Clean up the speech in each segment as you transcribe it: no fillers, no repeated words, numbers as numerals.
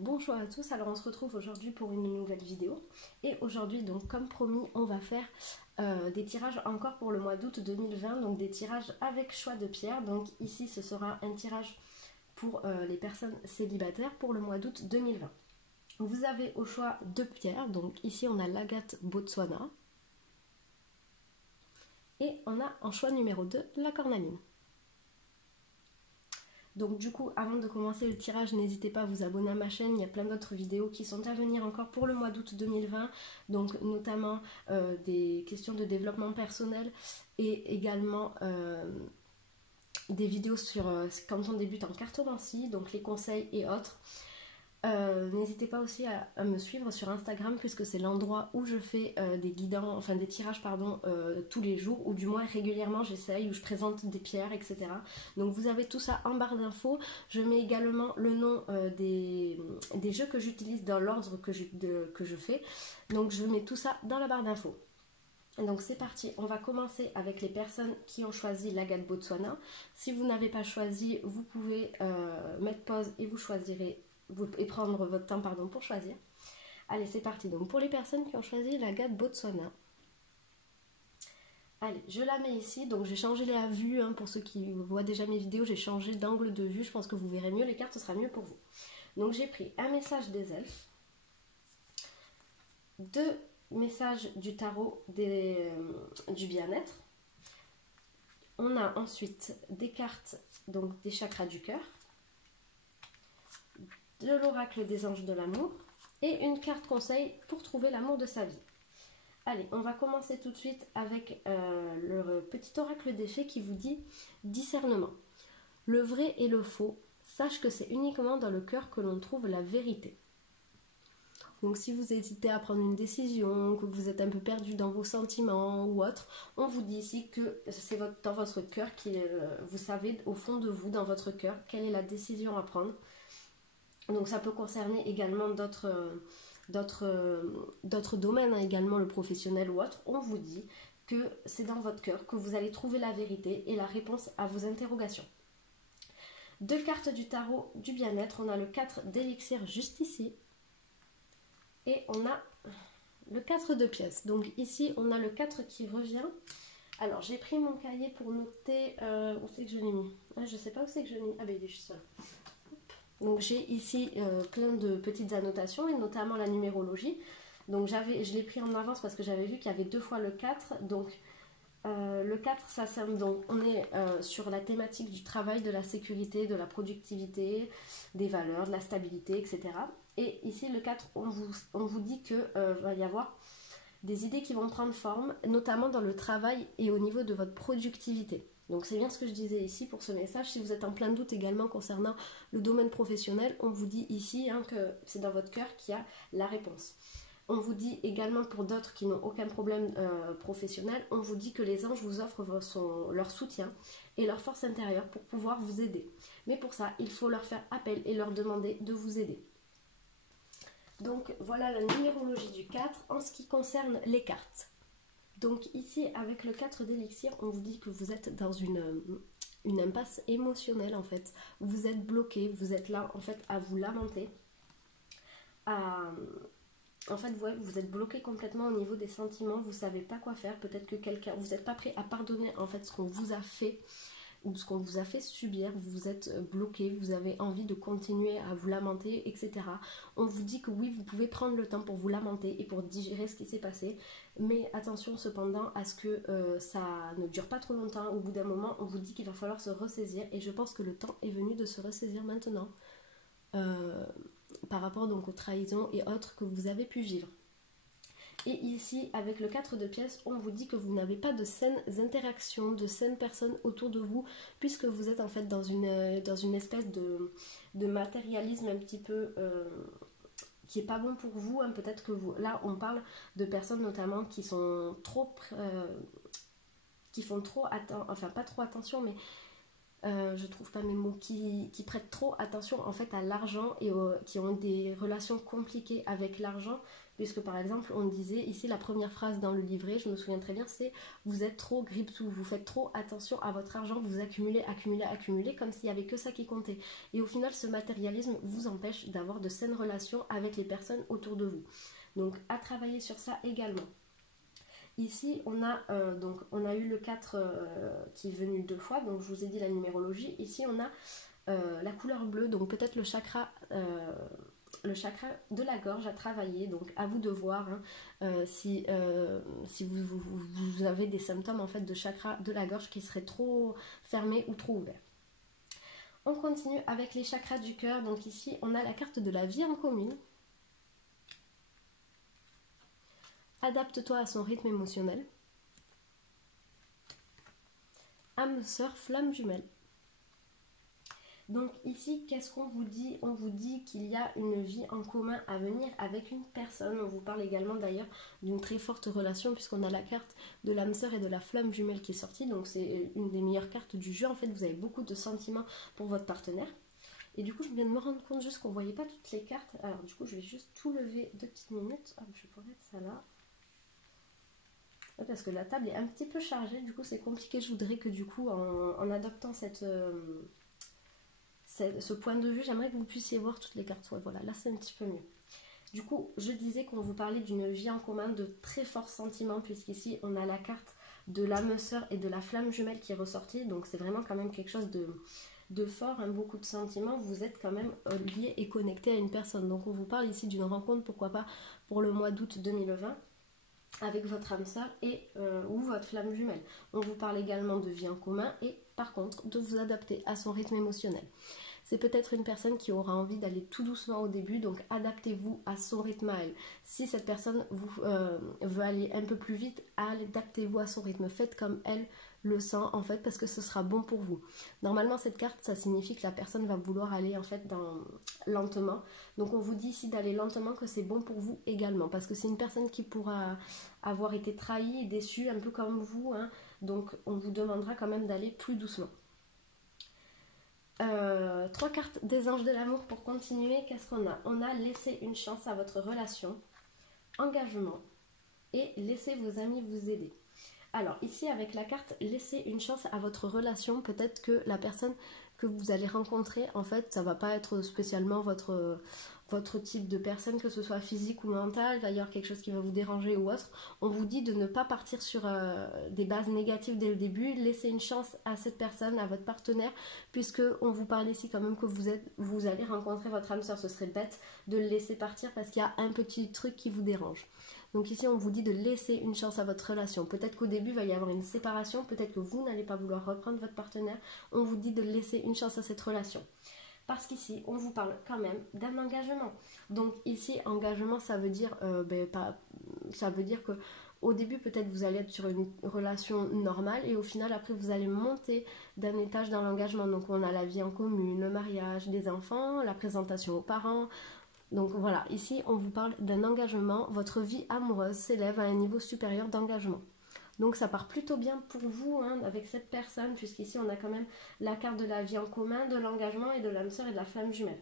Bonjour à tous, alors on se retrouve aujourd'hui pour une nouvelle vidéo et aujourd'hui donc comme promis on va faire des tirages encore pour le mois d'août 2020, donc des tirages avec choix de pierre. Donc ici ce sera un tirage pour les personnes célibataires pour le mois d'août 2020. Vous avez au choix deux pierres, donc ici on a l'agate Botswana et on a en choix numéro 2 la cornaline. Donc du coup, avant de commencer le tirage, n'hésitez pas à vous abonner à ma chaîne, il y a plein d'autres vidéos qui sont à venir encore pour le mois d'août 2020, donc notamment des questions de développement personnel et également des vidéos sur quand on débute en cartomancie, donc les conseils et autres. N'hésitez pas aussi à me suivre sur Instagram puisque c'est l'endroit où je fais des guidants, enfin des tirages pardon, tous les jours, ou du moins régulièrement j'essaye, où je présente des pierres, etc. Donc vous avez tout ça en barre d'infos. Je mets également le nom des jeux que j'utilise dans l'ordre que je fais. Donc je mets tout ça dans la barre d'infos. Donc c'est parti, on va commencer avec les personnes qui ont choisi l'agate Botswana. Si vous n'avez pas choisi, vous pouvez mettre pause et vous choisirez et prendre votre temps pardon, pour choisir. Allez, c'est parti. Donc pour les personnes qui ont choisi l'agate Botswana, allez, je la mets ici. Donc j'ai changé la vue, hein, pour ceux qui voient déjà mes vidéos, j'ai changé d'angle de vue. Je pense que vous verrez mieux les cartes, ce sera mieux pour vous. Donc j'ai pris un message des elfes, deux messages du tarot du bien-être. On a ensuite des cartes, donc des chakras du cœur, de l'oracle des anges de l'amour et une carte conseil pour trouver l'amour de sa vie. Allez, on va commencer tout de suite avec le petit oracle des fées qui vous dit discernement. Le vrai et le faux, sache que c'est uniquement dans le cœur que l'on trouve la vérité. Donc si vous hésitez à prendre une décision, que vous êtes un peu perdu dans vos sentiments ou autre, on vous dit ici que c'est dans votre cœur, vous savez au fond de vous, dans votre cœur, quelle est la décision à prendre. Donc ça peut concerner également d'autres domaines, hein, également le professionnel ou autre. On vous dit que c'est dans votre cœur que vous allez trouver la vérité et la réponse à vos interrogations. Deux cartes du tarot du bien-être, on a le 4 d'élixir juste ici. Et on a le 4 de pièces. Donc ici, on a le 4 qui revient. Alors, j'ai pris mon cahier pour noter... où c'est que je l'ai mis? Je sais pas où c'est que je l'ai mis. Ah ben, il est juste là. Donc j'ai ici plein de petites annotations et notamment la numérologie. Donc je l'ai pris en avance parce que j'avais vu qu'il y avait deux fois le 4. Donc le 4, ça sert, donc on est sur la thématique du travail, de la sécurité, de la productivité, des valeurs, de la stabilité, etc. Et ici le 4, on vous dit que va y avoir des idées qui vont prendre forme, notamment dans le travail et au niveau de votre productivité. Donc c'est bien ce que je disais ici pour ce message. Si vous êtes en plein doute également concernant le domaine professionnel, on vous dit ici, hein, que c'est dans votre cœur qu'il y a la réponse. On vous dit également pour d'autres qui n'ont aucun problème professionnel, on vous dit que les anges vous offrent leur soutien et leur force intérieure pour pouvoir vous aider. Mais pour ça, il faut leur faire appel et leur demander de vous aider. Donc voilà la numérologie du 4 en ce qui concerne les cartes. Donc ici, avec le 4 d'élixir, on vous dit que vous êtes dans une impasse émotionnelle en fait. Vous êtes bloqué, vous êtes là en fait à vous lamenter. En fait, vous êtes bloqué complètement au niveau des sentiments, vous savez pas quoi faire. Peut-être que vous n'êtes pas prêt à pardonner en fait ce qu'on vous a fait ou ce qu'on vous a fait subir, vous êtes bloqué, vous avez envie de continuer à vous lamenter, etc. On vous dit que oui, vous pouvez prendre le temps pour vous lamenter et pour digérer ce qui s'est passé, mais attention cependant à ce que ça ne dure pas trop longtemps. Au bout d'un moment, on vous dit qu'il va falloir se ressaisir et je pense que le temps est venu de se ressaisir maintenant par rapport donc aux trahisons et autres que vous avez pu vivre. Et ici, avec le 4 de pièces, on vous dit que vous n'avez pas de saines interactions, de saines personnes autour de vous, puisque vous êtes en fait dans une espèce de matérialisme un petit peu qui n'est pas bon pour vous. Hein. Peut-être que là, on parle de personnes notamment qui sont qui font trop enfin pas trop attention, mais je trouve pas mes mots, qui prêtent trop attention en fait à l'argent et qui ont des relations compliquées avec l'argent, puisque par exemple on disait ici la première phrase dans le livret, je me souviens très bien, c'est vous êtes trop grip-to, vous faites trop attention à votre argent, vous accumulez, accumulez, accumulez comme s'il n'y avait que ça qui comptait. Et au final ce matérialisme vous empêche d'avoir de saines relations avec les personnes autour de vous. Donc à travailler sur ça également. Ici, on a eu le 4 qui est venu 2 fois, donc je vous ai dit la numérologie. Ici, on a la couleur bleue, donc peut-être le chakra de la gorge à travailler. Donc à vous de voir si vous avez des symptômes en fait de chakra de la gorge qui seraient trop fermés ou trop ouverts. On continue avec les chakras du cœur. Donc ici, on a la carte de la vie en commune. Adapte-toi à son rythme émotionnel. Âme sœur, flamme jumelle. Donc ici, qu'est-ce qu'on vous dit? On vous dit qu'il y a une vie en commun à venir avec une personne. On vous parle également d'ailleurs d'une très forte relation puisqu'on a la carte de l'âme sœur et de la flamme jumelle qui est sortie. Donc c'est une des meilleures cartes du jeu. En fait, vous avez beaucoup de sentiments pour votre partenaire. Et du coup, je viens de me rendre compte juste qu'on ne voyait pas toutes les cartes. Alors du coup, je vais juste tout lever 2 petites minutes. Hop, je vais pouvoir mettre ça là. Parce que la table est un petit peu chargée, du coup c'est compliqué. Je voudrais que du coup en adoptant ce point de vue, j'aimerais que vous puissiez voir toutes les cartes. Ouais, voilà, là c'est un petit peu mieux. Du coup, je disais qu'on vous parlait d'une vie en commun de très forts sentiments, puisqu'ici on a la carte de l'âme sœur et de la flamme jumelle qui est ressortie. Donc c'est vraiment quand même quelque chose de fort, hein, beaucoup de sentiments. Vous êtes quand même lié et connecté à une personne. Donc on vous parle ici d'une rencontre, pourquoi pas pour le mois d'août 2020. Avec votre âme sœur ou votre flamme jumelle. On vous parle également de vie en commun et par contre de vous adapter à son rythme émotionnel. C'est peut-être une personne qui aura envie d'aller tout doucement au début, donc adaptez-vous à son rythme à elle. Si cette personne veut aller un peu plus vite, adaptez-vous à son rythme. Faites comme elle le sent en fait parce que ce sera bon pour vous. Normalement cette carte ça signifie que la personne va vouloir aller en fait lentement. Donc on vous dit ici d'aller lentement, que c'est bon pour vous également parce que c'est une personne qui pourra avoir été trahie et déçue un peu comme vous, hein. Donc on vous demandera quand même d'aller plus doucement. 3 cartes des anges de l'amour pour continuer. Qu'est-ce qu'on a? On a laissé une chance à votre relation, engagement et laissez vos amis vous aider. Alors ici avec la carte laissez une chance à votre relation, peut-être que la personne que vous allez rencontrer en fait ça va pas être spécialement votre type de personne, que ce soit physique ou mental, il va y avoir quelque chose qui va vous déranger ou autre. On vous dit de ne pas partir sur des bases négatives dès le début, laissez une chance à cette personne, à votre partenaire, puisque on vous parle ici quand même que vous allez rencontrer votre âme sœur. Ce serait bête de le laisser partir parce qu'il y a un petit truc qui vous dérange. Donc ici on vous dit de laisser une chance à votre relation. Peut-être qu'au début il va y avoir une séparation, peut-être que vous n'allez pas vouloir reprendre votre partenaire. On vous dit de laisser une chance à cette relation. Parce qu'ici, on vous parle quand même d'un engagement. Donc ici, engagement, ça veut dire, ça veut dire que au début, peut-être vous allez être sur une relation normale et au final, après, vous allez monter d'un étage dans l'engagement. Donc on a la vie en commune, le mariage, les enfants, la présentation aux parents. Donc voilà, ici, on vous parle d'un engagement. Votre vie amoureuse s'élève à un niveau supérieur d'engagement. Donc ça part plutôt bien pour vous, hein, avec cette personne, puisqu'ici on a quand même la carte de la vie en commun, de l'engagement et de l'âme sœur et de la flamme jumelle.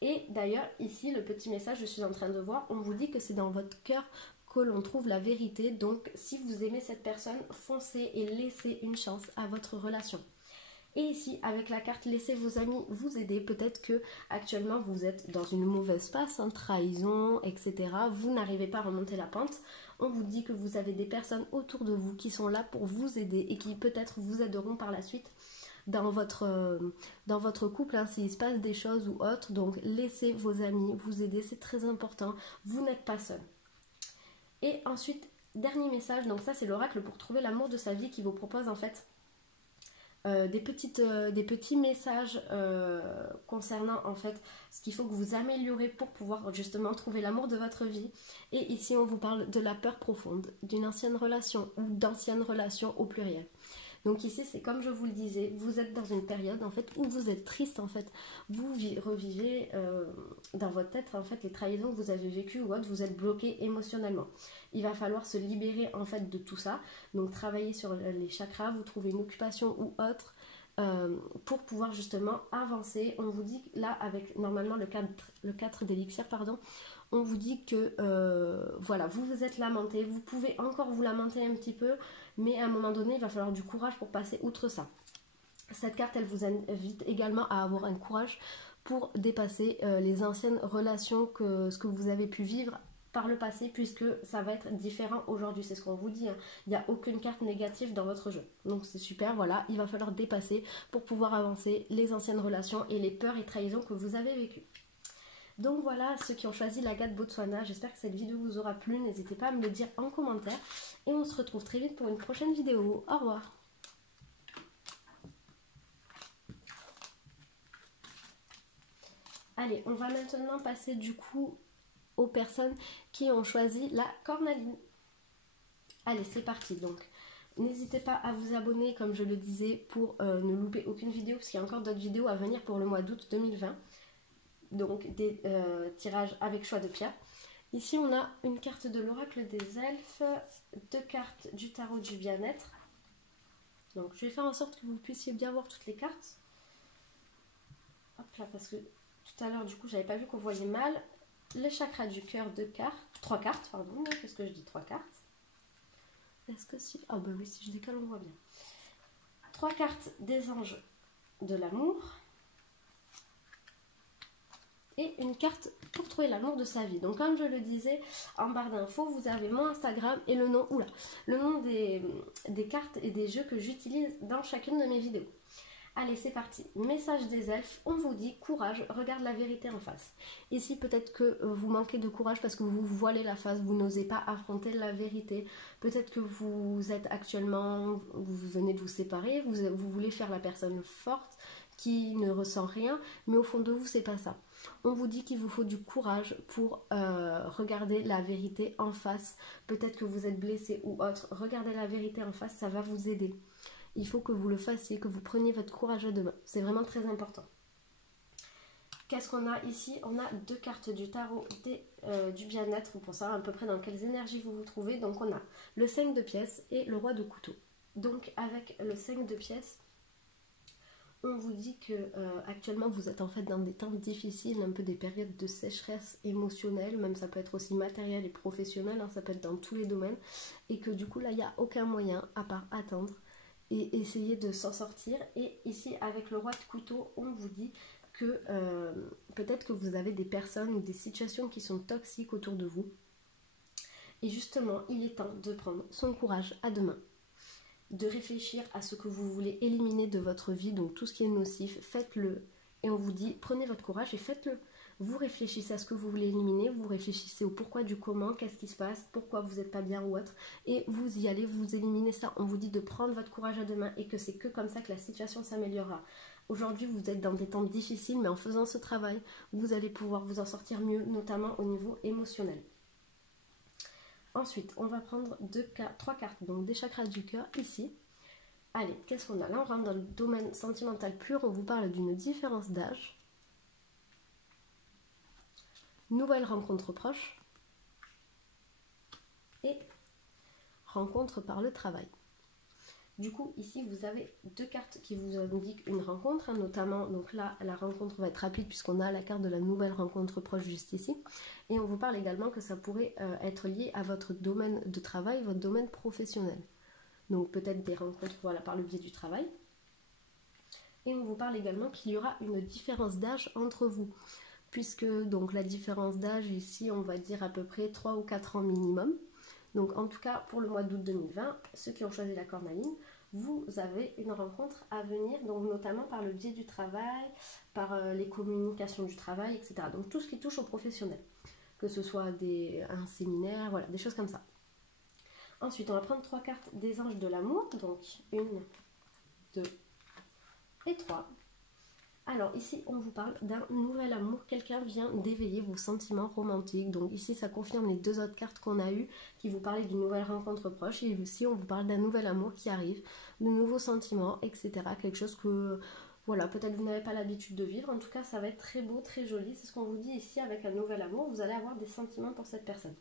Et d'ailleurs ici le petit message, je suis en train de voir, on vous dit que c'est dans votre cœur que l'on trouve la vérité. Donc si vous aimez cette personne, foncez et laissez une chance à votre relation. Et ici, avec la carte laissez vos amis vous aider, peut-être que actuellement vous êtes dans une mauvaise passe, hein, trahison, etc. Vous n'arrivez pas à remonter la pente. On vous dit que vous avez des personnes autour de vous qui sont là pour vous aider et qui peut-être vous aideront par la suite dans votre couple, hein, s'il se passe des choses ou autres. Donc laissez vos amis vous aider, c'est très important. Vous n'êtes pas seul. Et ensuite, dernier message, donc ça c'est l'oracle pour trouver l'amour de sa vie qui vous propose en fait des petits messages concernant en fait ce qu'il faut que vous améliorez pour pouvoir justement trouver l'amour de votre vie. Et ici on vous parle de la peur profonde, d'une ancienne relation ou d'anciennes relations au pluriel. Donc ici c'est comme je vous le disais, vous êtes dans une période en fait où vous êtes triste en fait, vous revivez dans votre tête en fait les trahisons que vous avez vécues ou autre, vous êtes bloqué émotionnellement. Il va falloir se libérer en fait de tout ça, donc travailler sur les chakras, vous trouvez une occupation ou autre, pour pouvoir justement avancer. On vous dit là avec normalement le 4 d'élixir, pardon, on vous dit que voilà, vous vous êtes lamenté, vous pouvez encore vous lamenter un petit peu, mais à un moment donné il va falloir du courage pour passer outre ça. Cette carte elle vous invite également à avoir un courage pour dépasser les anciennes relations, ce que vous avez pu vivre par le passé, puisque ça va être différent aujourd'hui, c'est ce qu'on vous dit, hein. Il n'y a aucune carte négative dans votre jeu, donc c'est super. Voilà, il va falloir dépasser pour pouvoir avancer les anciennes relations et les peurs et trahisons que vous avez vécues. Donc voilà, ceux qui ont choisi l'agate Botswana, j'espère que cette vidéo vous aura plu, n'hésitez pas à me le dire en commentaire et on se retrouve très vite pour une prochaine vidéo. Au revoir. Allez, on va maintenant passer du coup aux personnes qui ont choisi la cornaline. Allez, c'est parti. Donc, n'hésitez pas à vous abonner, comme je le disais, pour ne louper aucune vidéo, parce qu'il y a encore d'autres vidéos à venir pour le mois d'août 2020. Donc, des tirages avec choix de pierre. Ici, on a une carte de l'oracle des elfes, 2 cartes du tarot du bien-être. Donc, je vais faire en sorte que vous puissiez bien voir toutes les cartes. Hop là, parce que tout à l'heure, du coup, j'avais pas vu qu'on voyait mal. Le chakra du cœur, 3 cartes, pardon, qu'est-ce que je dis, 3 cartes. Est-ce que si... Ah bah oui, si je décale, on voit bien. 3 cartes des anges de l'amour. Et une carte pour trouver l'amour de sa vie. Donc comme je le disais, en barre d'infos, vous avez mon Instagram et le nom, le nom des cartes et des jeux que j'utilise dans chacune de mes vidéos. Allez, c'est parti. Message des elfes, on vous dit courage, regarde la vérité en face. Ici, peut-être que vous manquez de courage parce que vous vous voilez la face, vous n'osez pas affronter la vérité. Peut-être que vous êtes actuellement, vous venez de vous séparer, vous voulez faire la personne forte qui ne ressent rien, mais au fond de vous, c'est pas ça. On vous dit qu'il vous faut du courage pour regarder la vérité en face. Peut-être que vous êtes blessé ou autre. Regardez la vérité en face, ça va vous aider. Il faut que vous le fassiez, que vous preniez votre courage à deux mains. C'est vraiment très important. Qu'est-ce qu'on a ici? On a 2 cartes du tarot du bien-être pour savoir à peu près dans quelles énergies vous vous trouvez. Donc on a le 5 de pièces et le roi de couteau. Donc avec le 5 de pièces, on vous dit que actuellement vous êtes en fait dans des temps difficiles, un peu des périodes de sécheresse émotionnelle, même ça peut être aussi matériel et professionnel, hein, ça peut être dans tous les domaines, et que du coup là il n'y a aucun moyen à part attendre et essayer de s'en sortir. Et ici avec le roi de couteau, on vous dit que peut-être que vous avez des personnes ou des situations qui sont toxiques autour de vous, et justement il est temps de prendre son courage à deux mains, de réfléchir à ce que vous voulez éliminer de votre vie, donc tout ce qui est nocif, faites-le. Et on vous dit, prenez votre courage et faites-le. Vous réfléchissez à ce que vous voulez éliminer, vous réfléchissez au pourquoi du comment, qu'est-ce qui se passe, pourquoi vous n'êtes pas bien ou autre, et vous y allez, vous éliminez ça. On vous dit de prendre votre courage à deux mains et que c'est que comme ça que la situation s'améliorera. Aujourd'hui, vous êtes dans des temps difficiles, mais en faisant ce travail, vous allez pouvoir vous en sortir mieux, notamment au niveau émotionnel. Ensuite, on va prendre 3 cartes, donc des chakras du cœur ici. Allez, qu'est-ce qu'on a? Là, on rentre dans le domaine sentimental pur, on vous parle d'une différence d'âge. Nouvelle rencontre proche. Et rencontre par le travail. Du coup, ici, vous avez 2 cartes qui vous indiquent une rencontre, hein, notamment, donc là, la rencontre va être rapide puisqu'on a la carte de la nouvelle rencontre proche juste ici. Et on vous parle également que ça pourrait être lié à votre domaine de travail, votre domaine professionnel. Donc peut-être des rencontres, voilà, par le biais du travail. Et on vous parle également qu'il y aura une différence d'âge entre vous. Puisque donc la différence d'âge ici, on va dire à peu près 3 ou 4 ans minimum. Donc en tout cas, pour le mois d'août 2020, ceux qui ont choisi la cornaline, vous avez une rencontre à venir, donc notamment par le biais du travail, par les communications du travail, etc. Donc tout ce qui touche aux professionnels, que ce soit un séminaire, voilà, des choses comme ça. Ensuite, on va prendre 3 cartes des anges de l'amour, donc 1, 2 et 3. Alors ici, on vous parle d'un nouvel amour. Quelqu'un vient d'éveiller vos sentiments romantiques. Donc ici, ça confirme les 2 autres cartes qu'on a eues qui vous parlaient d'une nouvelle rencontre proche. Et ici, on vous parle d'un nouvel amour qui arrive, de nouveaux sentiments, etc. Quelque chose que, voilà, peut-être vous n'avez pas l'habitude de vivre. En tout cas, ça va être très beau, très joli. C'est ce qu'on vous dit ici avec un nouvel amour. Vous allez avoir des sentiments pour cette personne.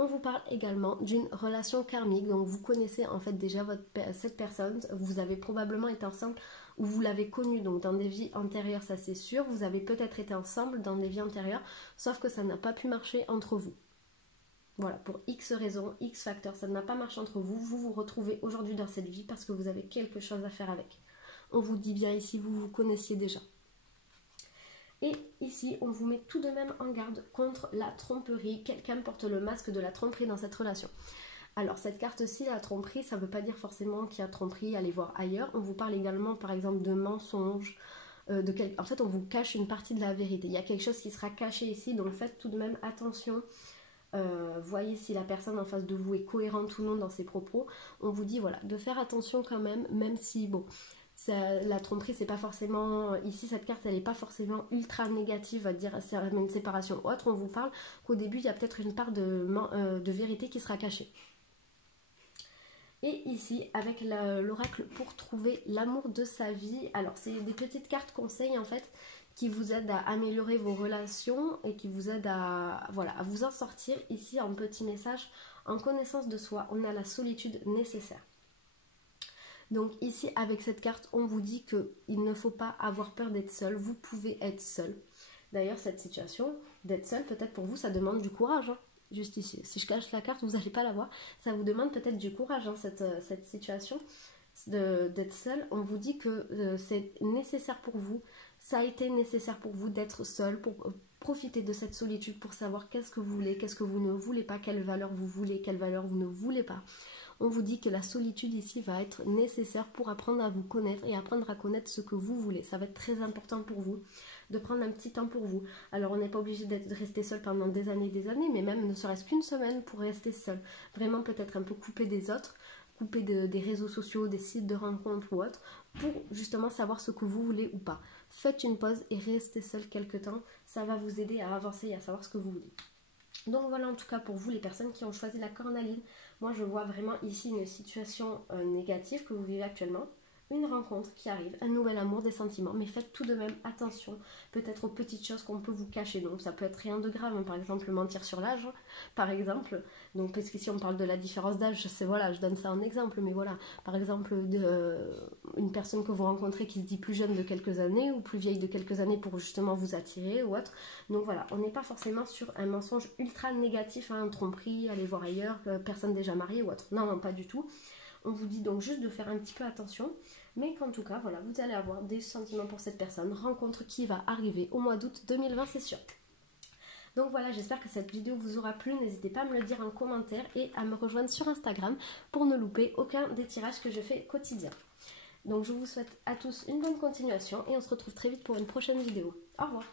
On vous parle également d'une relation karmique, donc vous connaissez en fait déjà cette personne, vous avez probablement été ensemble ou vous l'avez connue donc dans des vies antérieures, ça c'est sûr, vous avez peut-être été ensemble dans des vies antérieures, sauf que ça n'a pas pu marcher entre vous. Voilà, pour X raisons, X facteurs, ça n'a pas marché entre vous, vous vous retrouvez aujourd'hui dans cette vie parce que vous avez quelque chose à faire avec. On vous dit bien ici, vous vous connaissiez déjà. Et ici, on vous met tout de même en garde contre la tromperie. Quelqu'un porte le masque de la tromperie dans cette relation. Alors, cette carte-ci, la tromperie, ça ne veut pas dire forcément qu'il y a tromperie, allez voir ailleurs. On vous parle également, par exemple, de mensonges. En fait, on vous cache une partie de la vérité. Il y a quelque chose qui sera caché ici, donc faites tout de même attention. Voyez si la personne en face de vous est cohérente ou non dans ses propos. On vous dit, voilà, de faire attention quand même, même si, bon... la tromperie, c'est pas forcément... Ici, cette carte, elle n'est pas forcément ultra négative, à dire c'est une séparation ou autre. On vous parle qu'au début, il y a peut-être une part de vérité qui sera cachée. Et ici, avec l'oracle pour trouver l'amour de sa vie. Alors, c'est des petites cartes conseils, en fait, qui vous aident à améliorer vos relations et qui vous aident à vous en sortir. Ici, un petit message, en connaissance de soi, on a la solitude nécessaire. Donc ici, avec cette carte, on vous dit qu'il ne faut pas avoir peur d'être seul. Vous pouvez être seul. D'ailleurs, cette situation d'être seul, peut-être pour vous, ça demande du courage. Hein, juste ici. Si je cache la carte, vous n'allez pas la voir. Ça vous demande peut-être du courage, hein, cette situation d'être seul. On vous dit que c'est nécessaire pour vous. Ça a été nécessaire pour vous d'être seul, pour profiter de cette solitude, pour savoir qu'est-ce que vous voulez, qu'est-ce que vous ne voulez pas, quelle valeur vous voulez, quelle valeur vous ne voulez pas. On vous dit que la solitude ici va être nécessaire pour apprendre à vous connaître et apprendre à connaître ce que vous voulez. Ça va être très important pour vous de prendre un petit temps pour vous. Alors on n'est pas obligé de rester seul pendant des années, mais même ne serait-ce qu'une semaine pour rester seul. Vraiment peut-être un peu coupé des autres, coupé des réseaux sociaux, des sites de rencontres ou autres, pour justement savoir ce que vous voulez ou pas. Faites une pause et restez seul quelques temps. Ça va vous aider à avancer et à savoir ce que vous voulez. Donc voilà en tout cas pour vous les personnes qui ont choisi la cornaline. Moi je vois vraiment ici une situation négative que vous vivez actuellement. Une rencontre qui arrive, un nouvel amour, des sentiments. Mais faites tout de même attention peut-être aux petites choses qu'on peut vous cacher. Donc ça peut être rien de grave, hein. Par exemple mentir sur l'âge, hein, par exemple. Donc parce qu'ici on parle de la différence d'âge, voilà, je donne ça en exemple. Mais voilà, par exemple une personne que vous rencontrez qui se dit plus jeune de quelques années ou plus vieille de quelques années pour justement vous attirer ou autre. Donc voilà, on n'est pas forcément sur un mensonge ultra négatif, hein, tromperie, aller voir ailleurs, personne déjà mariée ou autre. Non, non, pas du tout. On vous dit donc juste de faire un petit peu attention, mais qu'en tout cas, voilà, vous allez avoir des sentiments pour cette personne, rencontre qui va arriver au mois d'août 2020, c'est sûr. Donc voilà, j'espère que cette vidéo vous aura plu, n'hésitez pas à me le dire en commentaire et à me rejoindre sur Instagram pour ne louper aucun des tirages que je fais quotidien. Donc je vous souhaite à tous une bonne continuation et on se retrouve très vite pour une prochaine vidéo. Au revoir.